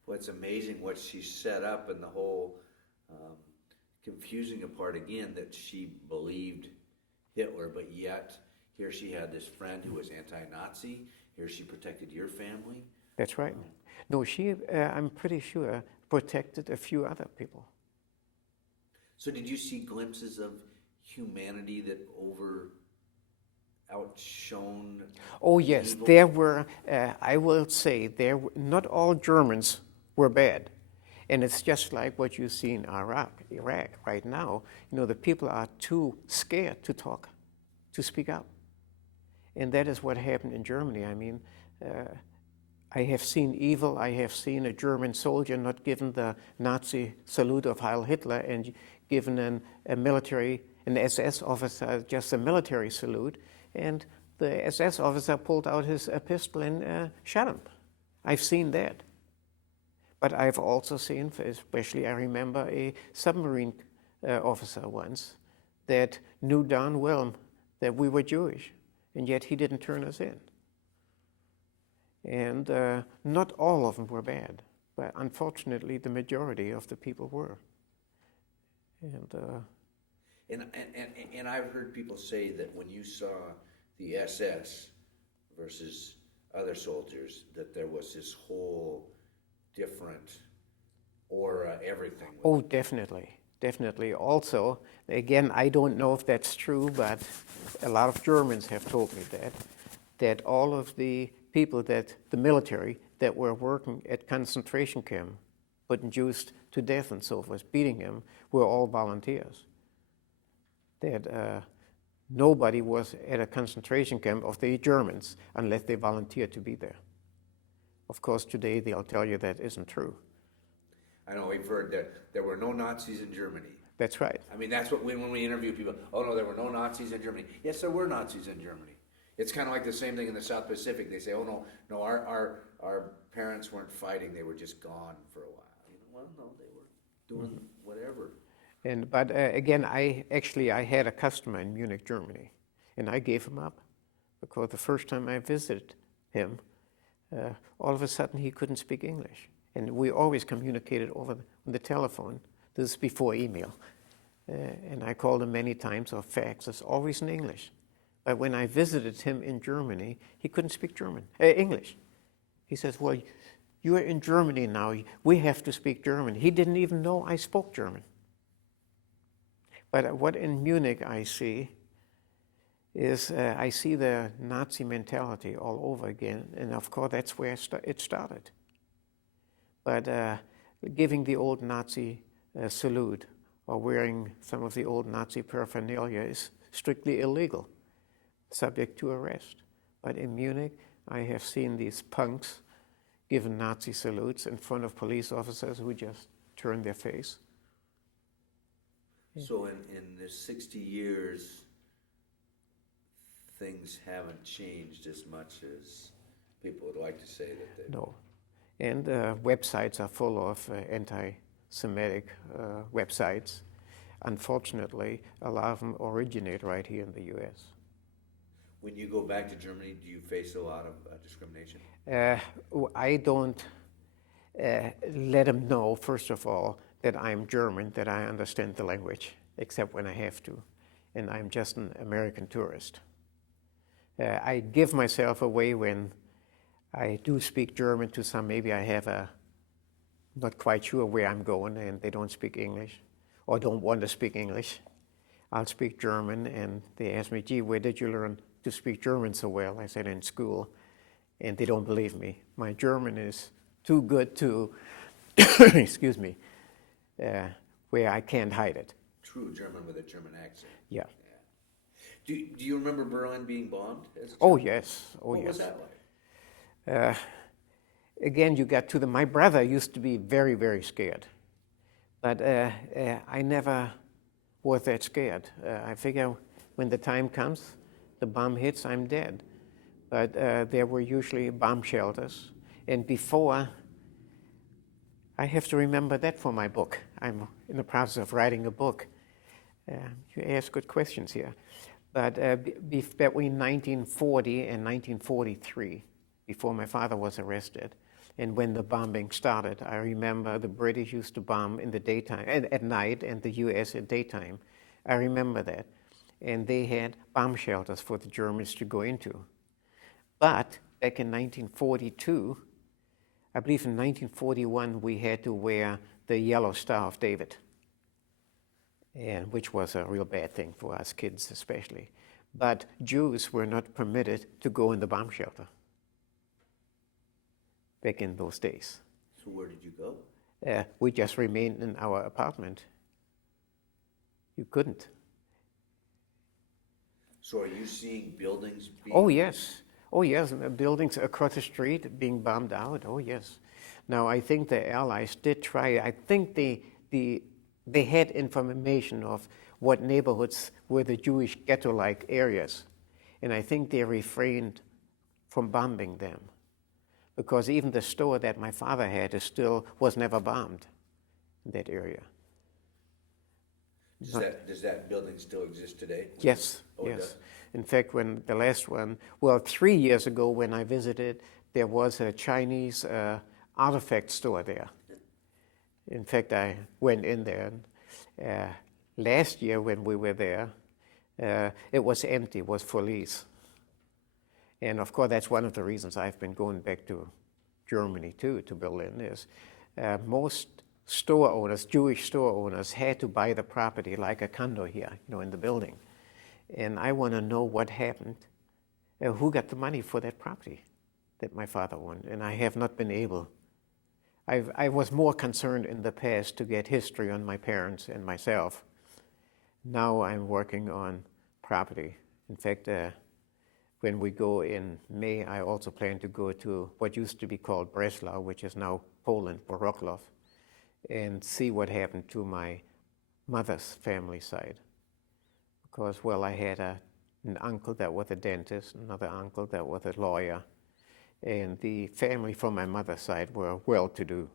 Well, it's amazing what she set up, and the whole confusing part again, that she believed Hitler, but yet here she had this friend who was anti-Nazi. Here she protected your family. That's right. No, she, I'm pretty sure, protected a few other people. So did you see glimpses of humanity that outshone? Oh yes, evil? there were, I will say, not all Germans were bad. And it's just like what you see in Iraq right now. You know, the people are too scared to talk, to speak up. And that is what happened in Germany. I mean, I have seen evil. I have seen a German soldier not given the Nazi salute of Heil Hitler and given an SS officer just a military salute, and the SS officer pulled out his pistol and shot him. I've seen that. But I've also seen, especially I remember a submarine officer once that knew darn well that we were Jewish, and yet he didn't turn us in. And not all of them were bad, but unfortunately the majority of the people were. And I've heard people say that when you saw the SS versus other soldiers, that there was this whole different aura, everything. Oh, definitely. Definitely. Also, again, I don't know if that's true, but a lot of Germans have told me that all of the people the military that were working at concentration camp, putting Jews to death and so forth, beating them, were all volunteers. That nobody was at a concentration camp of the Germans unless they volunteered to be there. Of course, today they'll tell you that isn't true. I know we've heard that there were no Nazis in Germany. That's right. I mean, that's what when we interview people, oh no, there were no Nazis in Germany. Yes, there were Nazis in Germany. It's kind of like the same thing in the South Pacific. They say, oh no, our parents weren't fighting; they were just gone for a while. Well, no, they were doing whatever. But again, I had a customer in Munich, Germany, and I gave him up because the first time I visited him, all of a sudden he couldn't speak English, and we always communicated over the telephone. This is before email, and I called him many times or faxes, always in English. But when I visited him in Germany, he couldn't speak English. He says, "Well, you are in Germany now. We have to speak German." He didn't even know I spoke German. But what in Munich I see is I see the Nazi mentality all over again, and of course that's where it started. But giving the old Nazi salute or wearing some of the old Nazi paraphernalia is strictly illegal, subject to arrest. But in Munich, I have seen these punks giving Nazi salutes in front of police officers who just turn their face. So in the 60 years, things haven't changed as much as people would like to say that they... No. And websites are full of anti-Semitic websites. Unfortunately, a lot of them originate right here in the U.S. When you go back to Germany, do you face a lot of discrimination? I don't let them know, first of all, that I'm German, that I understand the language, except when I have to. And I'm just an American tourist. I give myself away when I do speak German to some, maybe I have not quite sure where I'm going and they don't speak English or don't want to speak English. I'll speak German and they ask me, "Gee, where did you learn to speak German so well?" I said, "In school." And they don't believe me. My German is too good to, excuse me, where I can't hide it. True German with a German accent. Yeah. Do you remember Berlin being bombed as a child? Oh, yes. Oh, what yes. was that like? Again, you got to my brother used to be very, very scared. But I never was that scared. I figure when the time comes, the bomb hits, I'm dead. But there were usually bomb shelters. And before, I have to remember that for my book. I'm in the process of writing a book. You ask good questions here. But between 1940 and 1943, before my father was arrested, and when the bombing started, I remember the British used to bomb in the daytime, and at night, and the U.S. at daytime. I remember that. And they had bomb shelters for the Germans to go into. But back in 1942, I believe in 1941, we had to wear the yellow Star of David, and which was a real bad thing for us kids especially. But Jews were not permitted to go in the bomb shelter back in those days. So where did you go? We just remained in our apartment. You couldn't. So are you seeing buildings being... Oh, yes. Oh, yes, and the buildings across the street being bombed out. Oh, yes. Now, I think the Allies did try. I think they had information of what neighborhoods were the Jewish ghetto-like areas, and I think they refrained from bombing them, because even the store that my father had was never bombed in that area. Does that building still exist today? Yes, Oh, yes. it does? In fact, when the last one, 3 years ago when I visited, there was a Chinese artifact store there. In fact, I went in there. And, last year when we were there, it was empty, it was for lease. And of course, that's one of the reasons I've been going back to Germany too, to Berlin, is most store owners, Jewish store owners, had to buy the property like a condo here, in the building. And I want to know what happened, who got the money for that property that my father owned. And I have not been able. I was more concerned in the past to get history on my parents and myself. Now I'm working on property In fact, when we go in May, I also plan to go to what used to be called Breslau, which is now Poland, Wrocław, and see what happened to my mother's family side. Because, well, I had an uncle that was a dentist, another uncle that was a lawyer, and the family from my mother's side were well-to-do.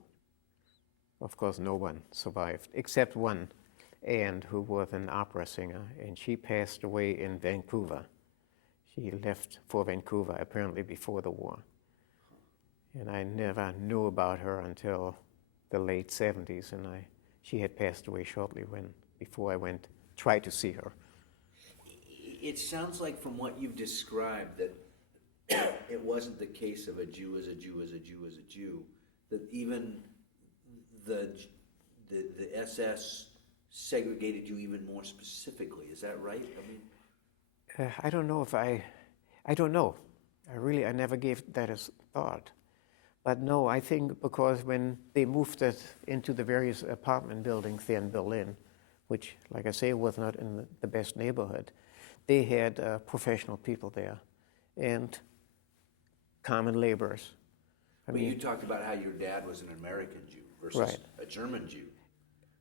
Of course, no one survived, except one aunt who was an opera singer, and she passed away in Vancouver. She left for Vancouver, apparently before the war. And I never knew about her until the late 70s, and she had passed away shortly before I tried to see her. It sounds like from what you've described that it wasn't the case of a Jew as a Jew as a Jew as a Jew, that even the SS segregated you even more specifically. Is that right? I mean, I don't know I don't know. I never gave that a thought. But no, I think because when they moved us into the various apartment buildings there in Berlin, which, like I say, was not in the best neighborhood, they had professional people there and common laborers. But you talked about how your dad was an American Jew versus a German Jew.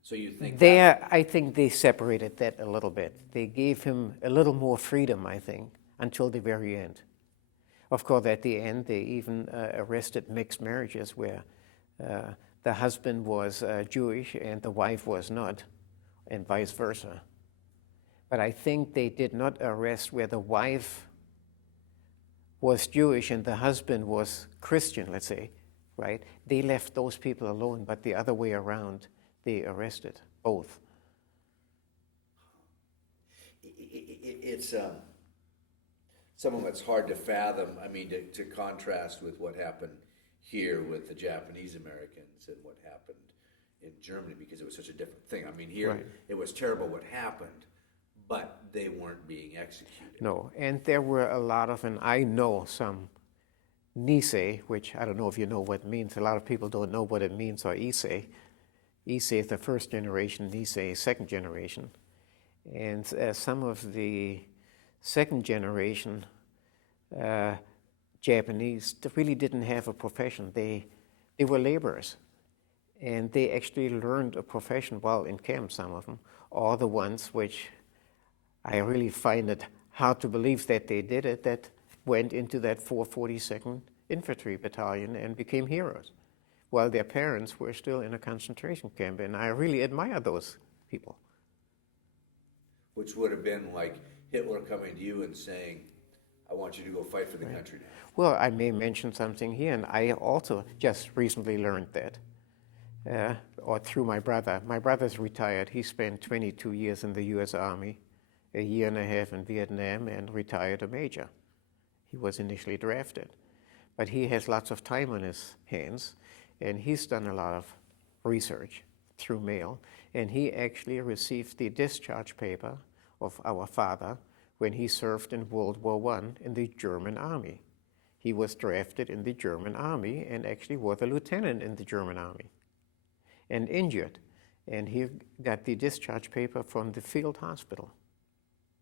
So you think I think they separated that a little bit. They gave him a little more freedom, I think, until the very end. Of course, at the end, they even arrested mixed marriages where the husband was Jewish and the wife was not, and vice versa. But I think they did not arrest where the wife was Jewish and the husband was Christian, let's say, right? They left those people alone, but the other way around, they arrested both. It's some of it's hard to fathom. I mean, to contrast with what happened here with the Japanese Americans and what happened in Germany, because it was such a different thing. I mean, here it was terrible what happened, but they weren't being executed. No, and there were a lot of, and I know some Nisei, which I don't know if you know what it means. A lot of people don't know what it means, or Issei. Issei is the first generation, Nisei is second generation. And some of the second generation Japanese really didn't have a profession. They were laborers. And they actually learned a profession while in camp, some of them, or the ones which I really find it hard to believe that they did it, that went into that 442nd Infantry Battalion and became heroes, while their parents were still in a concentration camp. And I really admire those people. Which would have been like Hitler coming to you and saying, I want you to go fight for the country now. Well, I may mention something here, and I also just recently learned that, or through my brother. My brother's retired. He spent 22 years in the U.S. Army, a year and a half in Vietnam, and retired a major. He was initially drafted. But he has lots of time on his hands, and he's done a lot of research through mail, and he actually received the discharge paper of our father when he served in World War I in the German Army. He was drafted in the German Army and actually was a lieutenant in the German Army and injured. And he got the discharge paper from the field hospital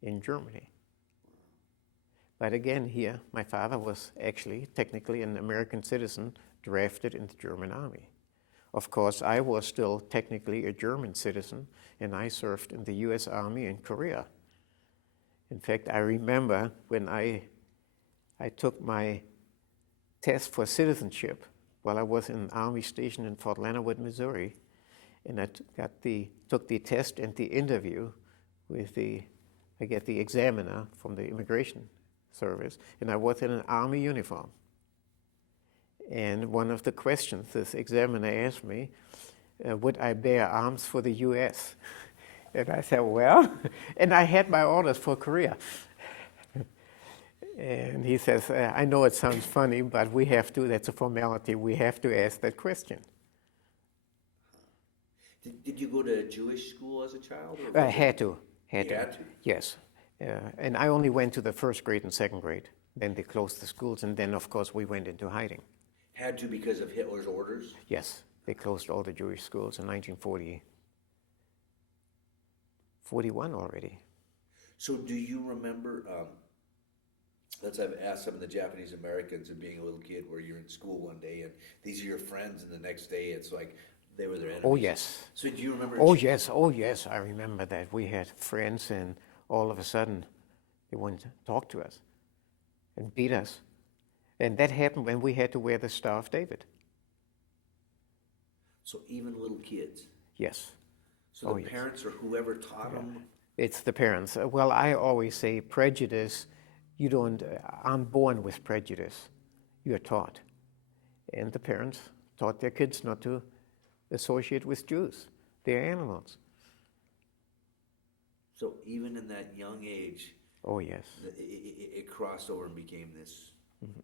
in Germany. But again, here, my father was actually technically an American citizen drafted in the German Army. Of course, I was still technically a German citizen, and I served in the U.S. Army in Korea. In fact, I remember when I took my test for citizenship while I was in an Army station in Fort Leonard, Missouri, and I took the test and the interview with the examiner from the immigration service, and I was in an Army uniform. And one of the questions this examiner asked me, would I bear arms for the U.S.? And I said, well, and I had my orders for Korea. And he says, I know it sounds funny, but we have to, that's a formality, we have to ask that question. Did you go to Jewish school as a child? I had to. Had to? Yes. And I only went to the first grade and second grade. Then they closed the schools, and then, of course, we went into hiding. Had to because of Hitler's orders? Yes. They closed all the Jewish schools in 1941 already. So do you remember, let's have asked some of the Japanese Americans and being a little kid where you're in school one day and these are your friends and the next day it's like they were their enemies. Oh, yes. So do you remember? Oh, yes. Oh, yes. I remember that. We had friends, and all of a sudden they wouldn't talk to us and beat us. And that happened when we had to wear the Star of David. So even little kids? Yes. So the parents or whoever taught them? It's the parents. Well, I always say prejudice, you don't, aren't born with prejudice. You're taught. And the parents taught their kids not to associate with Jews. They're animals. So even in that young age, oh yes, it crossed over and became this. Mm-hmm.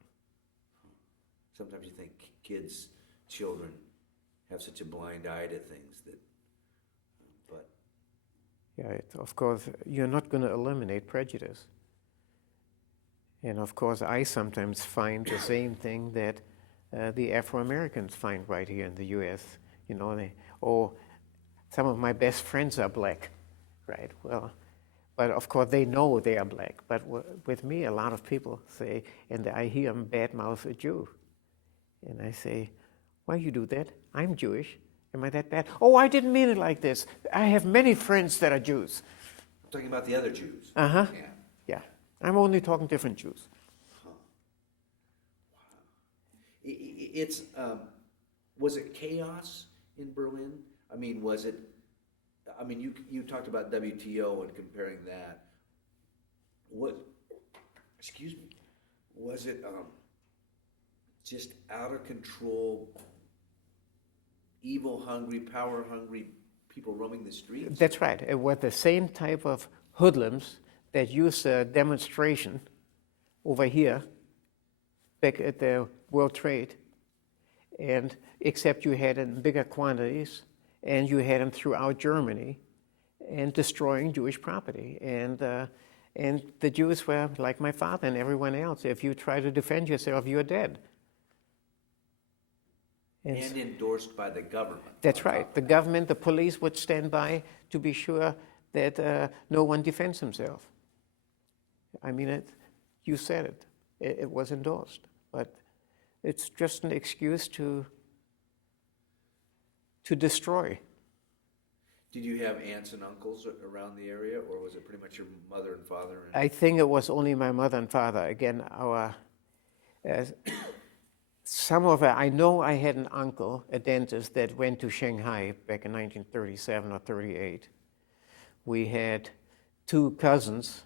Sometimes you think kids, children, have such a blind eye to things that, but yeah, of course, you're not going to eliminate prejudice. And of course, I sometimes find the same thing that the Afro-Americans find right here in the U.S. You know, some of my best friends are black, right? Well, but of course they know they are black. But with me, a lot of people say, and I hear them badmouth a Jew. And I say, why you do that? I'm Jewish. Am I that bad? Oh, I didn't mean it like this. I have many friends that are Jews. I'm talking about the other Jews. Uh-huh. Yeah. Yeah. I'm only talking different Jews. Huh. Wow. It's, was it chaos in Berlin? I mean, was it, I mean, you talked about WTO and comparing that. Excuse me, was it just out of control, evil-hungry, power-hungry people roaming the streets? That's right. It was the same type of hoodlums that used a demonstration over here, back at the World Trade, and except you had it in bigger quantities, and you had them throughout Germany, and destroying Jewish property. And the Jews were like my father and everyone else. If you try to defend yourself, you're dead. And endorsed by the government. That's right. The government, the police would stand by to be sure that no one defends himself. I mean, you said it. It was endorsed. But it's just an excuse to destroy. Did you have aunts and uncles around the area, or was it pretty much your mother and father? I think it was only my mother and father. Again, some of it, I know I had an uncle, a dentist, that went to Shanghai back in 1937 or 38. We had two cousins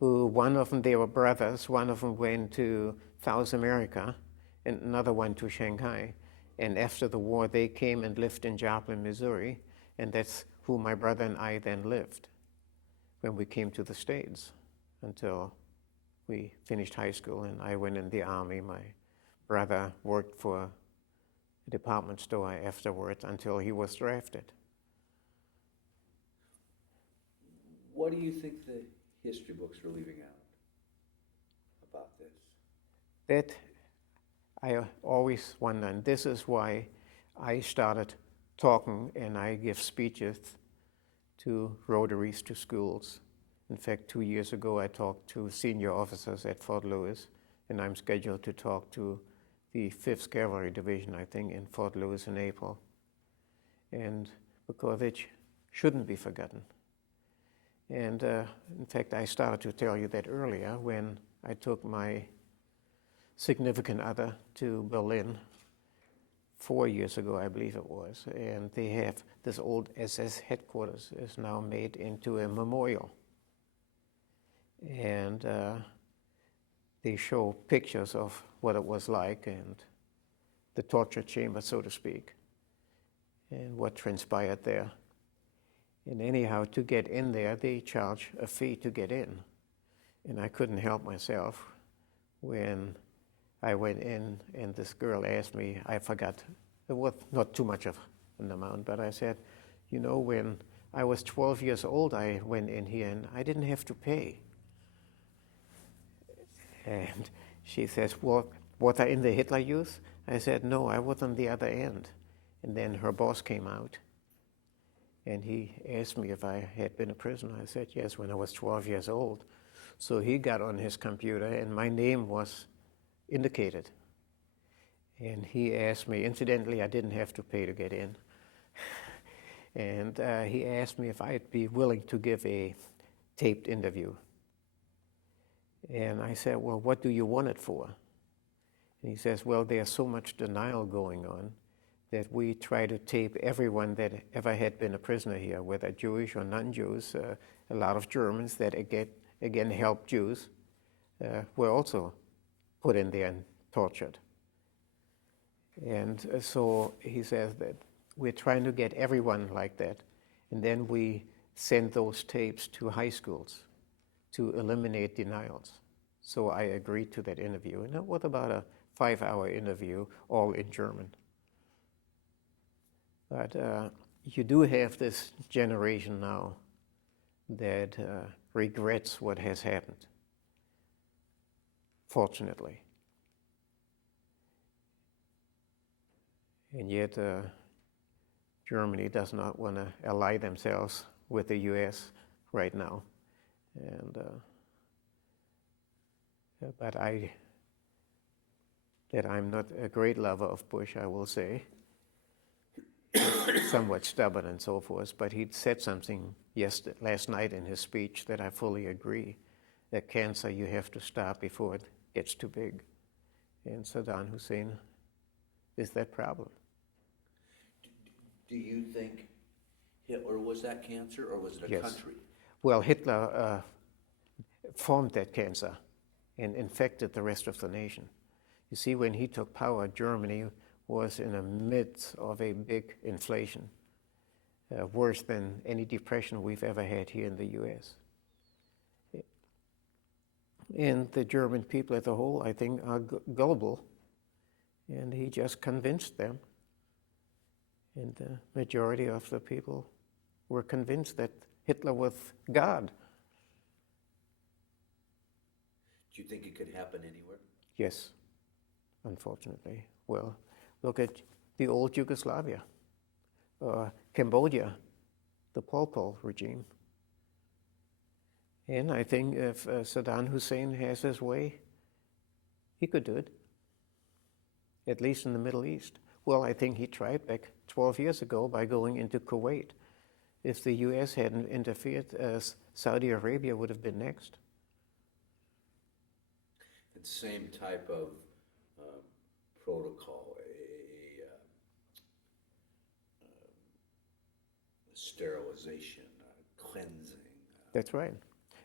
who, one of them, they were brothers. One of them went to South America, and another one to Shanghai. And after the war, they came and lived in Joplin, Missouri, and that's who my brother and I then lived when we came to the States until we finished high school and I went in the Army. My brother worked for a department store afterwards until he was drafted. What do you think the history books are leaving out about this? That I always wonder, and this is why I started talking and I give speeches to Rotaries, to schools. In fact, 2 years ago I talked to senior officers at Fort Lewis, and I'm scheduled to talk to the 5th Cavalry Division, I think, in Fort Lewis in April. And because it shouldn't be forgotten. And in fact, I started to tell you that earlier when I took my significant other to Berlin 4 years ago, I believe it was, and they have this old SS headquarters is now made into a memorial. And they show pictures of what it was like and the torture chamber, so to speak, and what transpired there. And anyhow, to get in there, they charge a fee to get in. And I couldn't help myself when I went in and this girl asked me, I forgot, it was not too much of an amount, but I said, you know, when I was 12 years old, I went in here and I didn't have to pay. And she says, well, was I in the Hitler Youth? I said, no, I was on the other end. And then her boss came out. And he asked me if I had been a prisoner. I said yes, when I was 12 years old. So he got on his computer, and my name was indicated. And he asked me, incidentally, I didn't have to pay to get in. And he asked me if I'd be willing to give a taped interview. And I said, well, what do you want it for? And he says, well, there's so much denial going on that we try to tape everyone that ever had been a prisoner here, whether Jewish or non-Jews. A lot of Germans that again helped Jews were also put in there and tortured. And so he says that we're trying to get everyone like that, and then we send those tapes to high schools to eliminate denials. So I agreed to that interview, and it was about a 5-hour interview, all in German. But you do have this generation now that regrets what has happened, fortunately. And yet Germany does not want to ally themselves with the U.S. right now. And but I'm not a great lover of Bush, I will say. Somewhat stubborn and so forth, but he said something last night in his speech that I fully agree, that cancer you have to stop before it gets too big. And Saddam Hussein is that problem. Do you think Hitler was that cancer, or was it a country? Well, Hitler formed that cancer and infected the rest of the nation. You see, when he took power, Germany was in the midst of a big inflation, worse than any depression we've ever had here in the U.S. And the German people as a whole, I think, are gullible, and he just convinced them. And the majority of the people were convinced that Hitler was God. Do you think it could happen anywhere? Yes, unfortunately. Well, look at the old Yugoslavia, Cambodia, the Pol Pot regime. And I think if Saddam Hussein has his way, he could do it, at least in the Middle East. Well, I think he tried back 12 years ago by going into Kuwait. If the U.S. hadn't interfered, Saudi Arabia would have been next. And same type of protocol, sterilization, cleansing. That's right.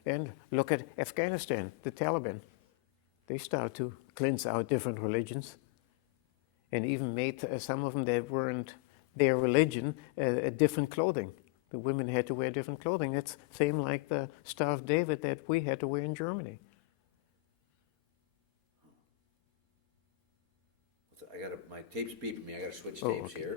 And look at Afghanistan, the Taliban. They started to cleanse out different religions and even made some of them that weren't their religion different clothing. The women had to wear different clothing. It's same like the Star of David that we had to wear in Germany. My tape's beeping me. I got to switch tapes here.